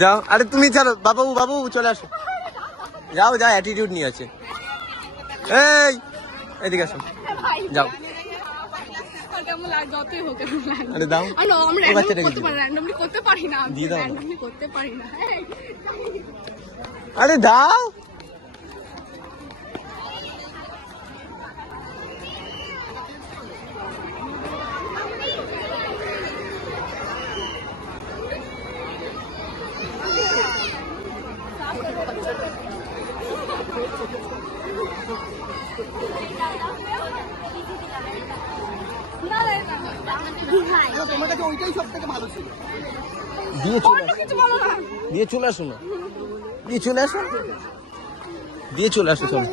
যাও, আরে তুমি চলো, বাবু বাবু চলে আসো, যাও যাও, অ্যাটিটিউড নিয়ে আছে। এই এদিকে আসো, যাও। আরে দাও, দিয়ে দাও, আরে দাও। তোমার কাছে ওইটাই সব থেকে ভালো ছিল। দিয়ে চলে আসো না, দিয়ে চলে আসো, দিয়ে চলে আসো, চলো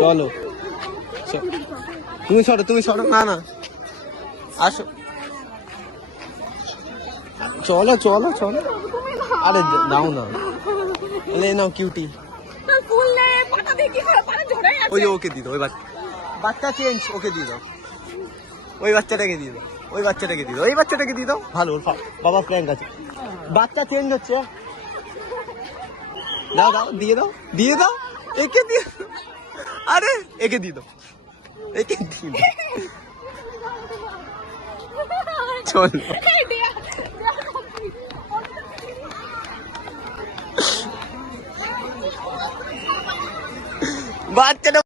চলো, তুমি সরো, না না আসো, চলো চলো চলো, আরে দাও না, নাও কিউটি, ওই ওকে দিয়ে দাও, ওই বাচ্চা চেঞ্জ, ওকে দিয়ে দাও, ওই বাচ্চাটাকে দিয়ে দাও, ওই বাচ্চাটাকে দিয়ে দাও, ওই বাচ্চাটাকে দিয়ে দাও, ভালো, বাবা প্র্যাঙ্ক আছে, বাচ্চা চেঞ্জ হচ্ছে, দাও দাও, দিয়ে দাও, দিয়ে দাও, একে দিয়ে, আরে একে দিয়ে দাও, একে দিয়ে দাও, চল বাচ্চাটা